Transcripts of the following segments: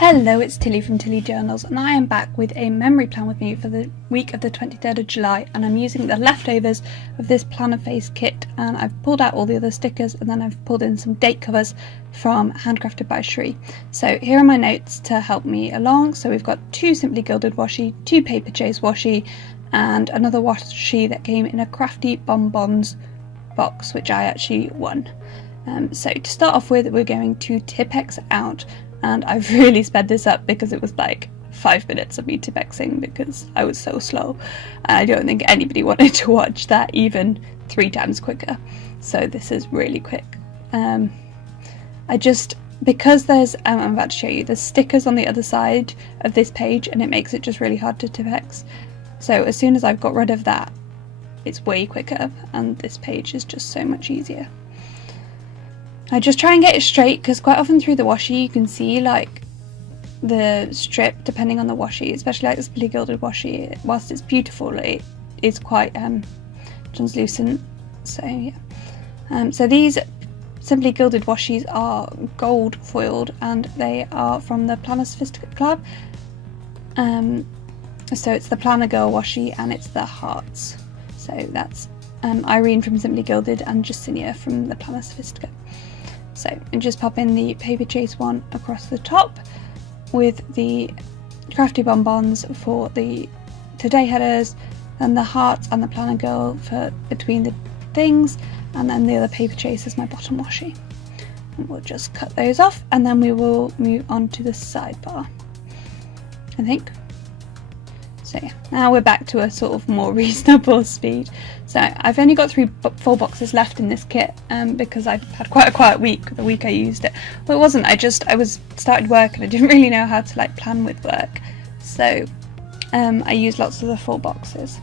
Hello, it's Tilly from Tilly Journals, and I am back with a memory plan with me for the week of the 23rd of July, and I'm using the leftovers of this Plannerface kit, and I've pulled out all the other stickers, and then I've pulled in some date covers from Handcrafted by Shree. So here are my notes to help me along. So we've got 2 Simply Gilded washi, 2 Paper Chase washi, and another washi that came in a Crafty Bonbons box, which I actually won. So to start off with, we're going to Tipp-Ex out. And I've really sped this up because it was like 5 minutes of me Tipp-Exing because I was so slow. And I don't think anybody wanted to watch that even 3 times quicker. So this is really quick. Because there's, I'm about to show you, there's stickers on the other side of this page and it makes it just really hard to Tipp-Ex. So as soon as I've got rid of that, it's way quicker and this page is just so much easier. I just try and get it straight because quite often through the washi you can see like the strip depending on the washi, especially like the Simply Gilded washi. Whilst it's beautiful, it is quite translucent. So yeah. So these Simply Gilded washis are gold foiled and they are from the Planner Sophisticate Club. So it's the Planner Girl washi and it's the hearts. So that's Irene from Simply Gilded and Jacinia from the Planner Sophisticate. So and just pop in the Paper Chase one across the top with the Crafty Bonbons for the Today headers, and the hearts and the Planner Girl for between the things, and then the other Paper Chase is my bottom washi. And we'll just cut those off and then we will move on to the sidebar, I think. So yeah, now we're back to a sort of more reasonable speed. So I've only got 3 full boxes left in this kit because I've had quite a quiet week, the week I used it. Well, it wasn't, I was started work and I didn't really know how to like plan with work. So I used lots of the full boxes.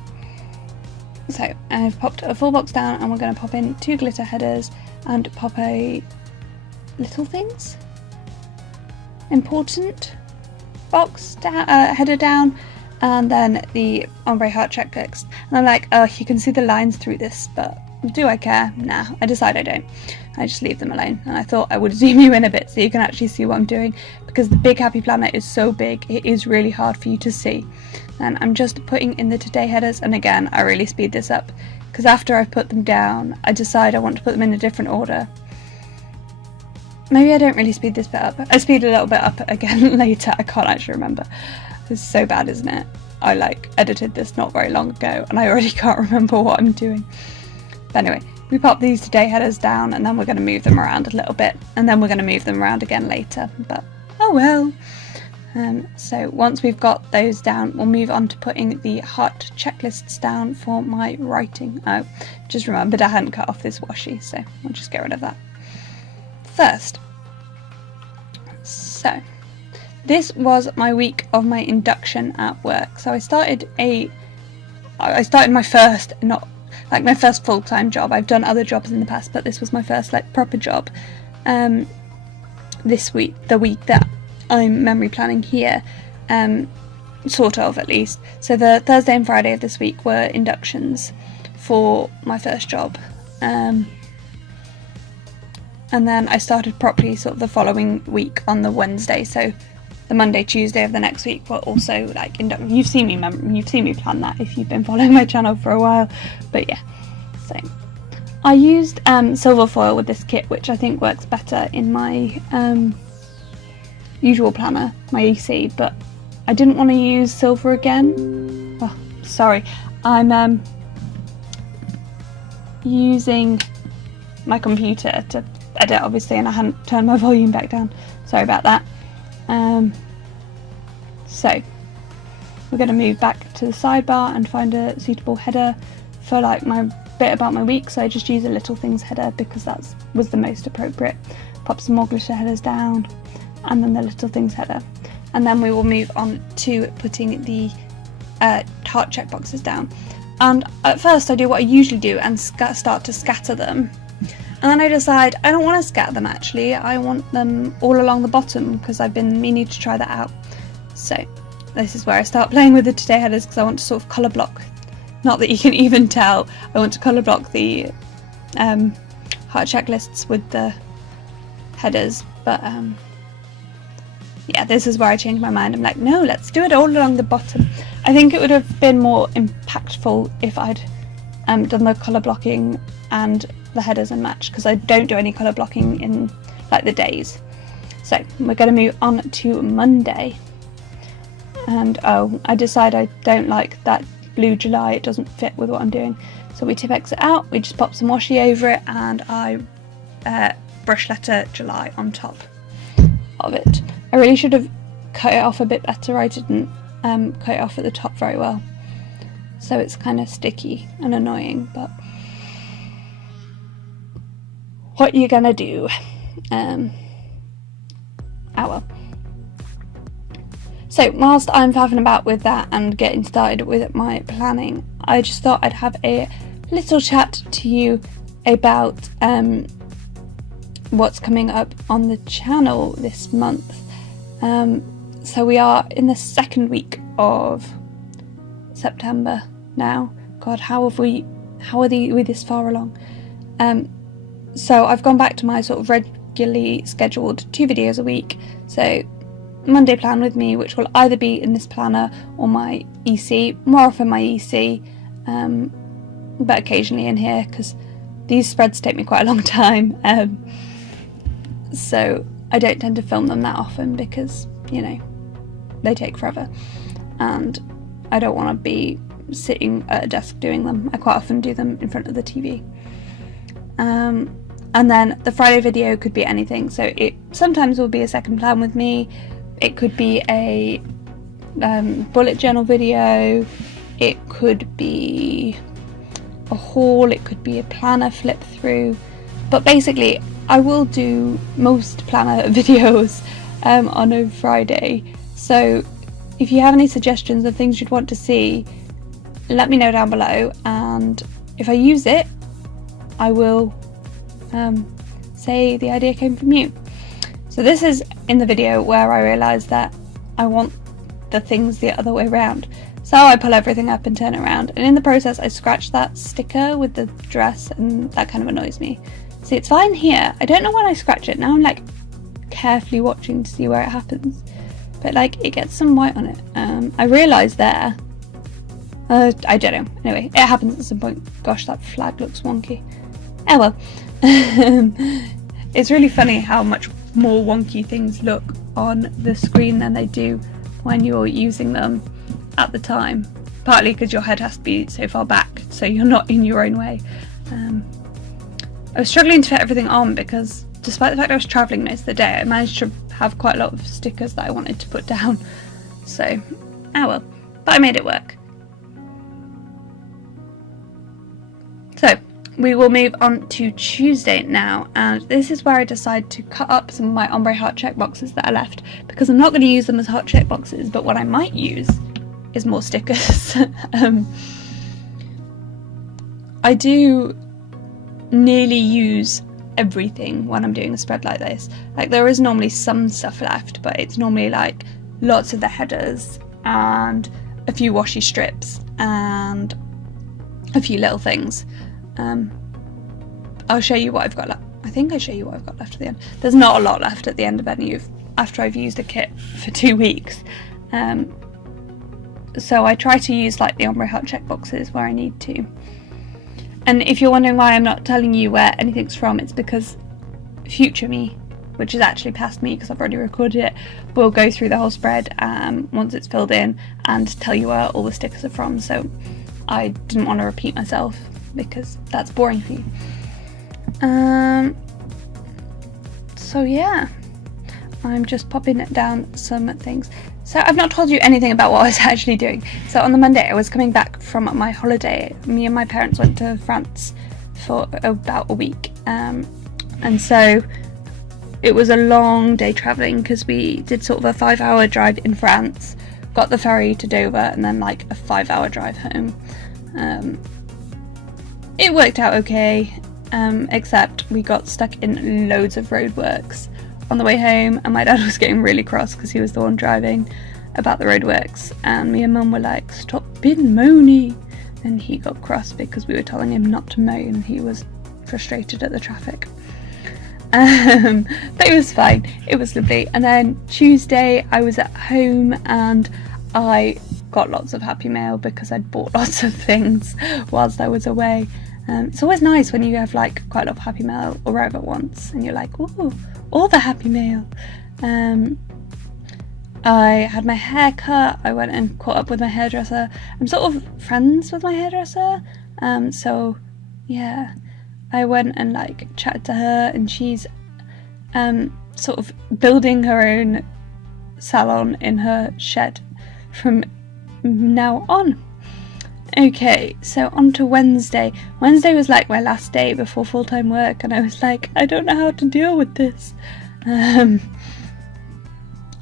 So I've popped a full box down and we're going to pop in 2 glitter headers and pop a little things important box down, header down, and then the ombre heart checklist. And I'm like, oh, you can see the lines through this, but do I care? Nah, I decide I don't. I just leave them alone. And I thought I would zoom you in a bit so you can actually see what I'm doing, because the big happy planner is so big, it is really hard for you to see. And I'm just putting in the today headers, and again, I really speed this up, because after I've put them down, I decide I want to put them in a different order. Maybe I don't really speed this bit up. I speed a little bit up again later, I can't actually remember. This is so bad, isn't it? I like edited this not very long ago and I already can't remember what I'm doing. But anyway, we pop these today headers down and then we're going to move them around a little bit and then we're going to move them around again later, but oh well. So once we've got those down, we'll move on to putting the heart checklists down for my writing. Oh, just remembered I hadn't cut off this washi, so we'll just get rid of that first. So this was my week of my induction at work. So I started my first, not like my first full-time job. I've done other jobs in the past, but this was my first like proper job. This week, the week that I'm memory planning here, sort of at least. So the Thursday and Friday of this week were inductions for my first job. And then I started properly sort of the following week on the Wednesday. So the Monday, Tuesday of the next week were also like you've seen me plan that if you've been following my channel for a while. But yeah, so I used silver foil with this kit, which I think works better in my usual planner, my EC, but I didn't want to use silver again. Oh, sorry, I'm using my computer to edit obviously, and I hadn't turned my volume back down. Sorry about that. So we're going to move back to the sidebar and find a suitable header for like my bit about my week. So I just use a little things header because that was the most appropriate. Pop some more glitter headers down and then the little things header, and then we will move on to putting the heart checkboxes down. And at first I do what I usually do and start to scatter them. And then I decide I don't want to scatter them actually, I want them all along the bottom because I've been meaning to try that out. So this is where I start playing with the today headers because I want to sort of colour block, not that you can even tell, I want to colour block the heart checklists with the headers, but yeah, this is where I changed my mind. I'm like, no, let's do it all along the bottom. I think it would have been more impactful if I'd done the colour blocking and the headers and match, because I don't do any colour blocking in like the days. So we're going to move on to Monday. And I decide I don't like that blue July, it doesn't fit with what I'm doing. So we Tipp-Ex it out, we just pop some washi over it, and I brush letter July on top of it. I really should have cut it off a bit better. I didn't cut it off at the top very well, so it's kind of sticky and annoying, but what you gonna do? Oh well. So whilst I'm faffing about with that and getting started with my planning, I just thought I'd have a little chat to you about what's coming up on the channel this month. So we are in the second week of September now. God, how are we this far along? So I've gone back to my sort of regularly scheduled 2 videos a week. So Monday plan with me, which will either be in this planner or my EC, more often my EC, but occasionally in here because these spreads take me quite a long time, so I don't tend to film them that often because, you know, they take forever and I don't want to be sitting at a desk doing them. I quite often do them in front of the TV. And then the Friday video could be anything, so it sometimes will be a second plan with me. It could be a bullet journal video, it could be a haul, it could be a planner flip through, but basically I will do most planner videos on a Friday. So if you have any suggestions of things you'd want to see, let me know down below, and if I use it, I will say the idea came from you. So this is in the video where I realised that I want the things the other way around. So I pull everything up and turn it around, and in the process I scratch that sticker with the dress, and that kind of annoys me. See, it's fine here. I don't know when I scratch it. Now I'm like carefully watching to see where it happens. But like it gets some white on it. I realised there. I don't know. Anyway, it happens at some point. Gosh, that flag looks wonky. Oh well. It's really funny how much more wonky things look on the screen than they do when you're using them at the time. Partly because your head has to be so far back so you're not in your own way. I was struggling to fit everything on because despite the fact I was travelling most of the day, I managed to have quite a lot of stickers that I wanted to put down. So, oh well. But I made it work. So, we will move on to Tuesday now, and this is where I decide to cut up some of my ombre heart check boxes that are left, because I'm not going to use them as heart check boxes, but what I might use is more stickers. I do nearly use everything when I'm doing a spread like this. Like, there is normally some stuff left, but it's normally like lots of the headers and a few washi strips and a few little things. I'll show you what I've got left. I think I show you what I've got left at the end. There's not a lot left at the end of any of after I've used a kit for 2 weeks. So I try to use like the ombre heart check boxes where I need to. And if you're wondering why I'm not telling you where anything's from, it's because future me, which is actually past me because I've already recorded it, will go through the whole spread once it's filled in and tell you where all the stickers are from. So I didn't want to repeat myself because that's boring for you. So yeah, I'm just popping down some things. So I've not told you anything about what I was actually doing. So on the Monday I was coming back from my holiday. Me and my parents went to France for about a week, and so it was a long day travelling because we did sort of a 5-hour drive in France, got the ferry to Dover, and then like a 5-hour drive home. It worked out okay, except we got stuck in loads of roadworks on the way home, and my dad was getting really cross because he was the one driving about the roadworks, and me and mum were like, stop being moany, and he got cross because we were telling him not to moan and he was frustrated at the traffic. But it was fine. It was lovely. And then Tuesday I was at home and I got lots of Happy Mail because I'd bought lots of things whilst I was away. It's always nice when you have like quite a lot of Happy Mail arrive at once and you're like, ooh, all the Happy Mail. I had my hair cut. I went and caught up with my hairdresser. I'm sort of friends with my hairdresser. So yeah, I went and like chatted to her, and she's sort of building her own salon in her shed from now on. Okay, so on to Wednesday. Wednesday was like my last day before full-time work, and I was like, I don't know how to deal with this. I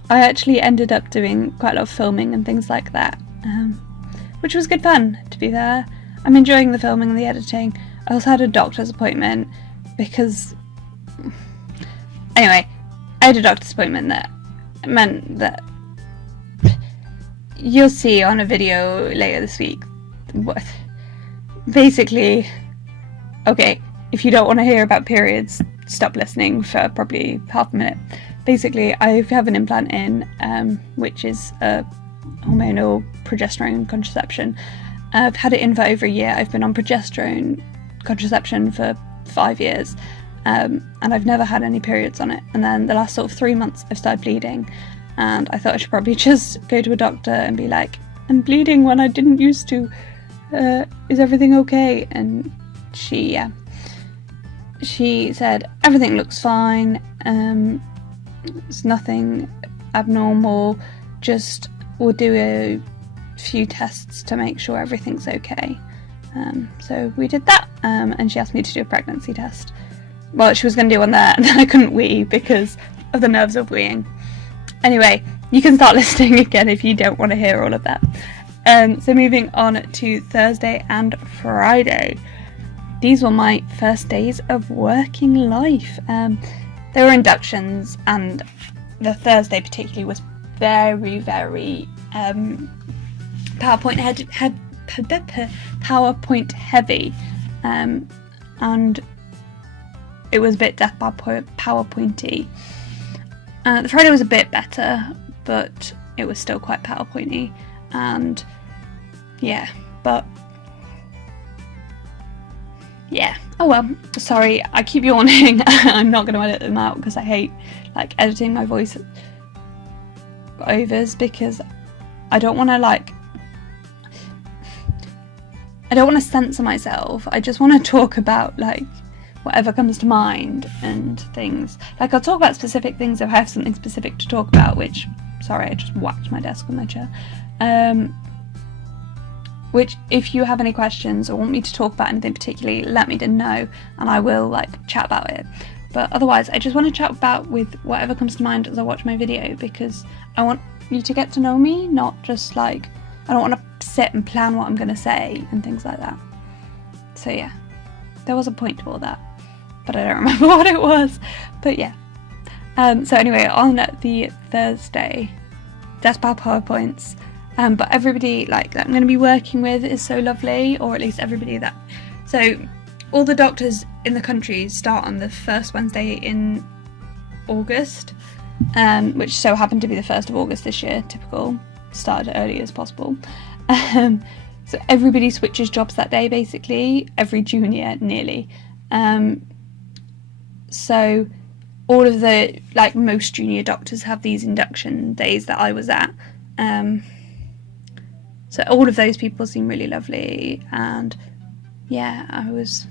actually ended up doing quite a lot of filming and things like that, which was good fun, to be fair. I'm enjoying the filming and the editing. I also had a doctor's appointment because... Anyway, I had a doctor's appointment that meant that... You'll see on a video later this week. Basically, okay, if you don't want to hear about periods, stop listening for probably half a minute. Basically, I have an implant in, which is a hormonal progesterone contraception. I've had it in for over a year. I've been on progesterone contraception for 5 years, and I've never had any periods on it. And then the last sort of 3 months, I've started bleeding, and I thought I should probably just go to a doctor and be like, I'm bleeding when I didn't used to. Is everything okay? And she said everything looks fine. It's nothing abnormal. Just we'll do a few tests to make sure everything's okay. So we did that, and she asked me to do a pregnancy test. Well, she was going to do one there, and then I couldn't wee because of the nerves of weeing. Anyway, you can start listening again if you don't want to hear all of that. So moving on to Thursday and Friday. These were my first days of working life. There were inductions, and the Thursday particularly was very, very PowerPoint heavy, and it was a bit Death by PowerPointy. The Friday was a bit better, but it was still quite PowerPointy, and yeah, but yeah, oh well, sorry, I keep yawning. I'm not going to edit them out because I hate like editing my voice overs, because I don't want to censor myself. I just want to talk about like whatever comes to mind and things. Like I'll talk about specific things if I have something specific to talk about, which, sorry, I just whacked my desk with my chair. Which, if you have any questions or want me to talk about anything particularly, let me know and I will like chat about it. But otherwise, I just want to chat about with whatever comes to mind as I watch my video, because I want you to get to know me, not just like, I don't want to sit and plan what I'm going to say and things like that. So yeah, there was a point to all that, but I don't remember what it was. But yeah. So anyway, on the Thursday, Death by PowerPoints. But everybody like that I'm going to be working with is so lovely, or at least everybody that... So all the doctors in the country start on the first Wednesday in August, which so happened to be the 1st of August this year, typical, started early as possible. So everybody switches jobs that day, basically, every junior nearly. So all of the, like most junior doctors have these induction days that I was at. So all of those people seem really lovely, and yeah, I was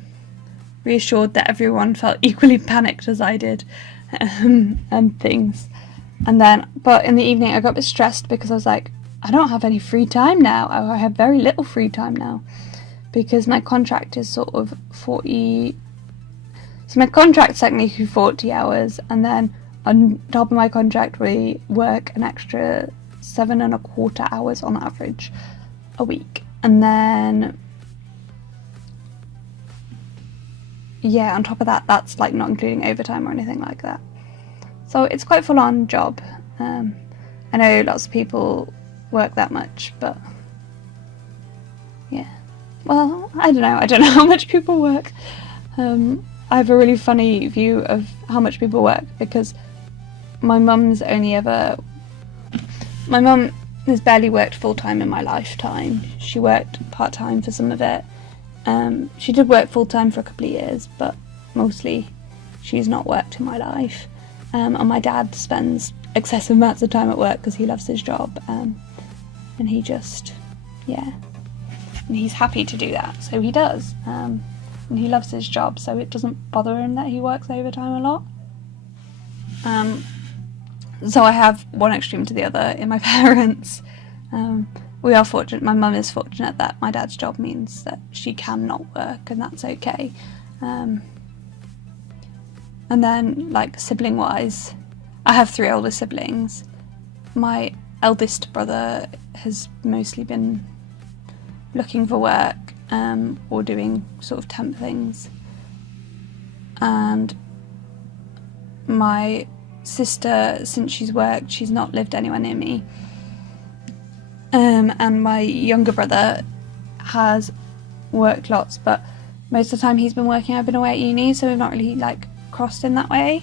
reassured that everyone felt equally panicked as I did, and things. And then, but in the evening I got a bit stressed because I was like, I don't have any free time now. I have very little free time now, because my contract is sort of 40... So my contract's technically 40 hours, and then on top of my contract we work an extra 7.25 hours on average a week, and then yeah, on top of that, that's like not including overtime or anything like that. So it's quite a full-on job. I know lots of people work that much, but yeah, well, I don't know how much people work. I have a really funny view of how much people work, because my mum has barely worked full-time in my lifetime. She worked part-time for some of it. She did work full-time for a couple of years, but mostly she's not worked in my life. And my dad spends excessive amounts of time at work because he loves his job, and he just, and he's happy to do that, so he does. And he loves his job, so it doesn't bother him that he works overtime a lot. So I have one extreme to the other in my parents. We are fortunate, my mum is fortunate that my dad's job means that she can not work, and that's okay. And then, like, sibling wise, I have 3 older siblings. My eldest brother has mostly been looking for work, or doing sort of temp things. And my sister, since she's worked, she's not lived anywhere near me. And my younger brother has worked lots, but most of the time he's been working. I've been away at uni, so we've not really like crossed in that way.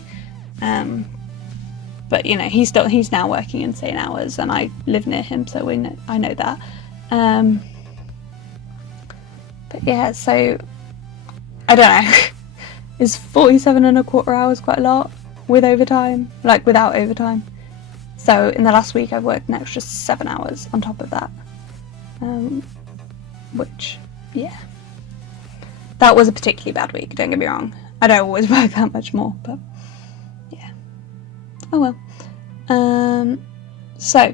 But you know, he's now working insane hours, and I live near him, so I know that. But yeah, so I don't know. Is 47.25 hours quite a lot with overtime? Like without overtime? So in the last week I've worked an extra 7 hours on top of that. Which, yeah. That was a particularly bad week, don't get me wrong. I don't always work that much more, but yeah. Oh well. So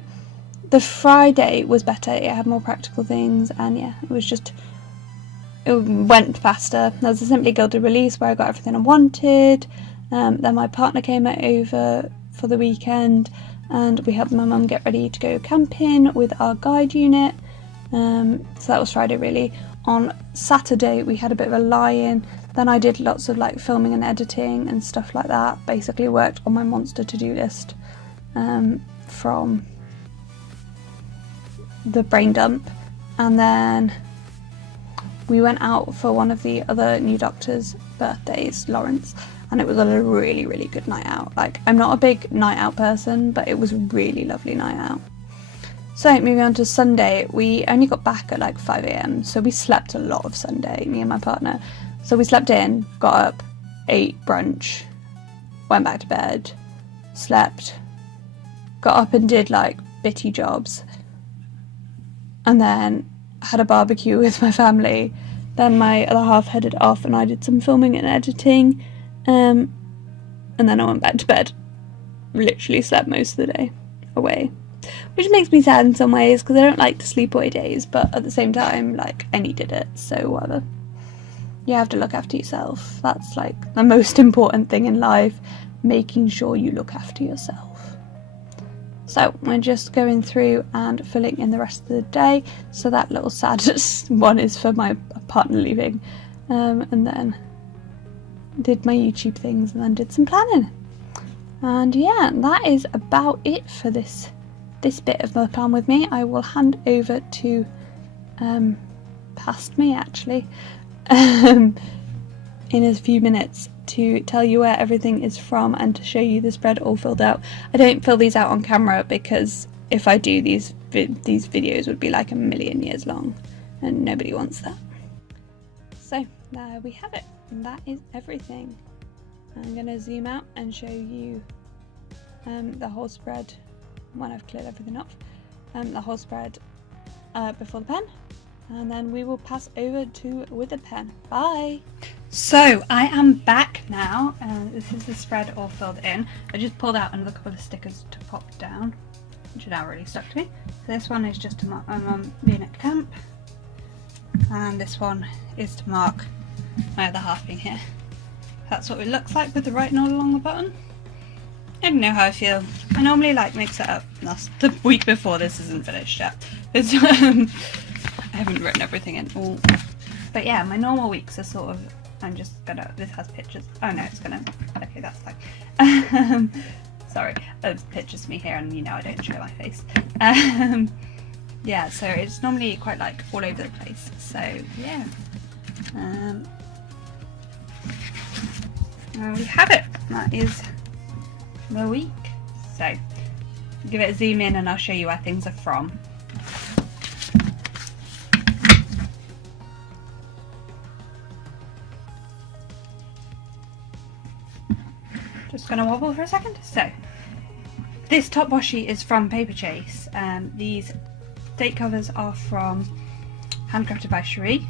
the Friday was better. It had more practical things, and yeah, it went faster. There was a Simply Gilded release where I got everything I wanted. Then my partner came over for the weekend, and we helped my mum get ready to go camping with our guide unit. So that was Friday really. On Saturday we had a bit of a lie-in. Then I did lots of like filming and editing and stuff like that. Basically worked on my monster to-do list from the brain dump. And then we went out for one of the other new doctor's birthdays, Lawrence, and it was a really, really good night out. Like, I'm not a big night out person, but it was a really lovely night out. So moving on to Sunday, we only got back at like 5 a.m, so we slept a lot of Sunday, me and my partner. So we slept in, got up, ate brunch, went back to bed, slept, got up and did like bitty jobs, and then had a barbecue with my family. Then my other half headed off and I did some filming and editing, and then I went back to bed. Literally slept most of the day away, which makes me sad in some ways because I don't like to sleep away days, but at the same time, like, I needed it, so whatever. You have to look after yourself. That's like the most important thing in life, making sure you look after yourself. So we're just going through and filling in the rest of the day. So that little sad one is for my partner leaving, and then did my YouTube things, and then did some planning. And yeah, that is about it for this bit of the plan with me. I will hand over to past me actually in a few minutes to tell you where everything is from and to show you the spread all filled out. I don't fill these out on camera because if I do, these videos would be like a million years long and nobody wants that. So there we have it, and that is everything. I'm going to zoom out and show you the whole spread when I've cleared everything off, the whole spread before the pen, and then we will pass over to with the pen. Bye! So I am back now, and this is the spread all filled in. I just pulled out another couple of stickers to pop down, which are now really stuck to me. So this one is just to mark my mum being at camp, and this one is to mark my other half being here. That's what it looks like with the writing all along the bottom. I don't know how I feel. I normally like mix it up. That's the week before, this isn't finished yet. It's, I haven't written everything in. Ooh. But yeah, my normal weeks are sort of, I'm just gonna, this has pictures. Oh no, it's gonna, okay, that's fine. Sorry, there's pictures of me here and you know I don't show my face. Yeah, so it's normally quite like all over the place. So yeah. And we have it. That is the week. So give it a zoom in and I'll show you where things are from. Just gonna wobble for a second. So this top washi is from Paper Chase. These date covers are from Handcrafted by Cherie.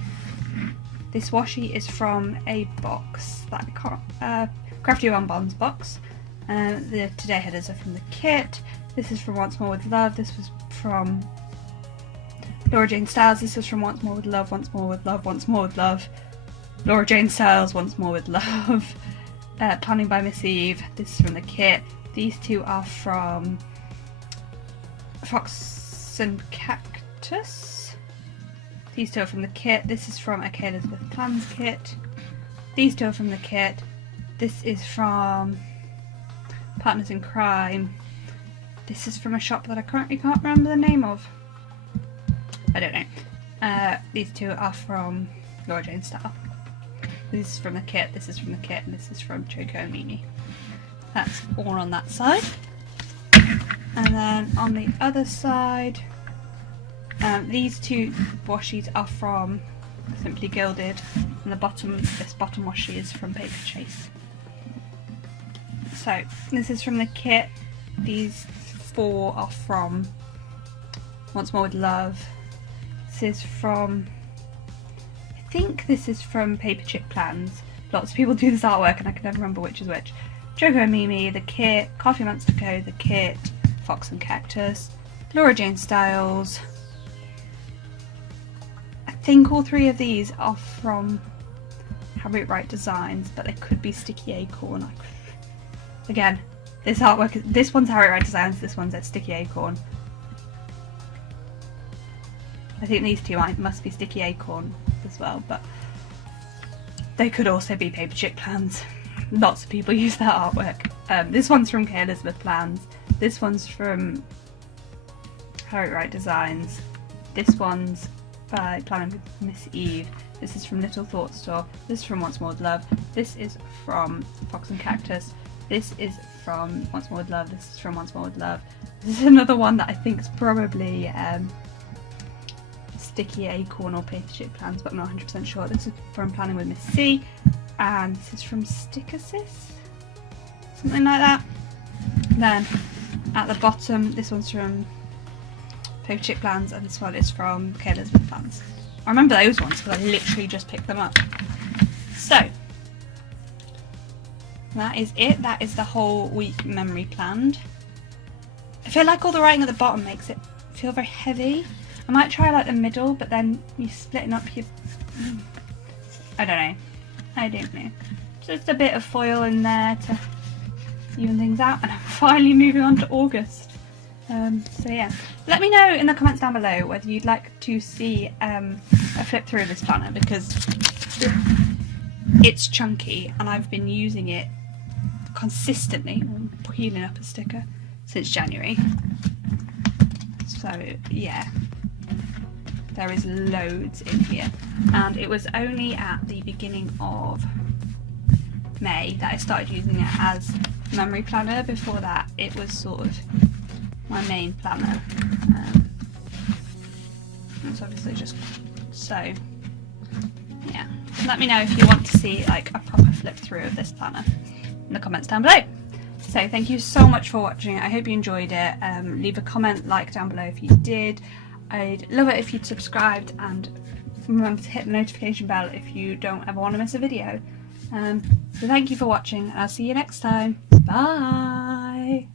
This washi is from a box that Crafty One Bonds box. The Today headers are from the kit. This is from Once More with Love. This was from Laura Jane Styles. This was from Once More with Love, Once More with Love, Once More with Love. Laura Jane Styles, Once More with Love. Planning by Miss Eve. This is from the kit. These two are from Fox and Cactus. These two are from the kit. This is from a K. Elizabeth Plans kit. These two are from the kit. This is from Partners in Crime. This is from a shop that I currently can't remember the name of. I don't know. These two are from Laura Jane Style. This is from the kit, this is from the kit, and this is from Choco and Mimi. That's all on that side. And then on the other side, these two washies are from Simply Gilded, and this bottom washi is from Paper Chase. So this is from the kit. These four are from Once More with Love. This is from, I think this is from Paper Chip Plans. Lots of people do this artwork and I can never remember which is which. Choco and Mimi, the kit. Coffee Monster Co, the kit. Fox and Cactus. Laura Jane Styles. I think all three of these are from Harry Wright Designs, but they could be Sticky Acorn. Again, this artwork, this one's Harry Wright Designs, this one's at Sticky Acorn. I think these two must be Sticky Acorn as well, but they could also be Paper Chip Plans. Lots of people use that artwork. This one's from K. Elizabeth Plans. This one's from Harry Wright Designs. This one's by Planning with Miss Eve. This is from Little Thought Store. This is from Once More with Love. This is from Fox and Cactus. This is from Once More with Love. This is from Once More with Love. This is another one that I think is probably Sticky Acorn or Paper Chip Plans, but I'm not 100% sure. This is from Planning with Miss C, and this is from Sticker Sis, something like that. Then at the bottom, this one's from Paper Chip Plans, and this one is from K. Elizabeth Plans. I remember those ones because I literally just picked them up. So that is it. That is the whole week memory planned. I feel like all the writing at the bottom makes it feel very heavy. I might try like the middle, but then you splitting up your... I don't know. Just a bit of foil in there to even things out, and I'm finally moving on to August. So yeah, let me know in the comments down below whether you'd like to see a flip through of this planner, because it's chunky and I've been using it consistently. I'm peeling up a sticker since January. So yeah, there is loads in here, and it was only at the beginning of May that I started using it as memory planner. Before that it was sort of my main planner. It's obviously just so yeah, let me know if you want to see like a proper flip through of this planner in the comments down below. So thank you so much for watching. I hope you enjoyed it. Leave a comment, like down below if you did. I'd love it if you'd subscribed, and remember to hit the notification bell if you don't ever want to miss a video. So thank you for watching, and I'll see you next time. Bye!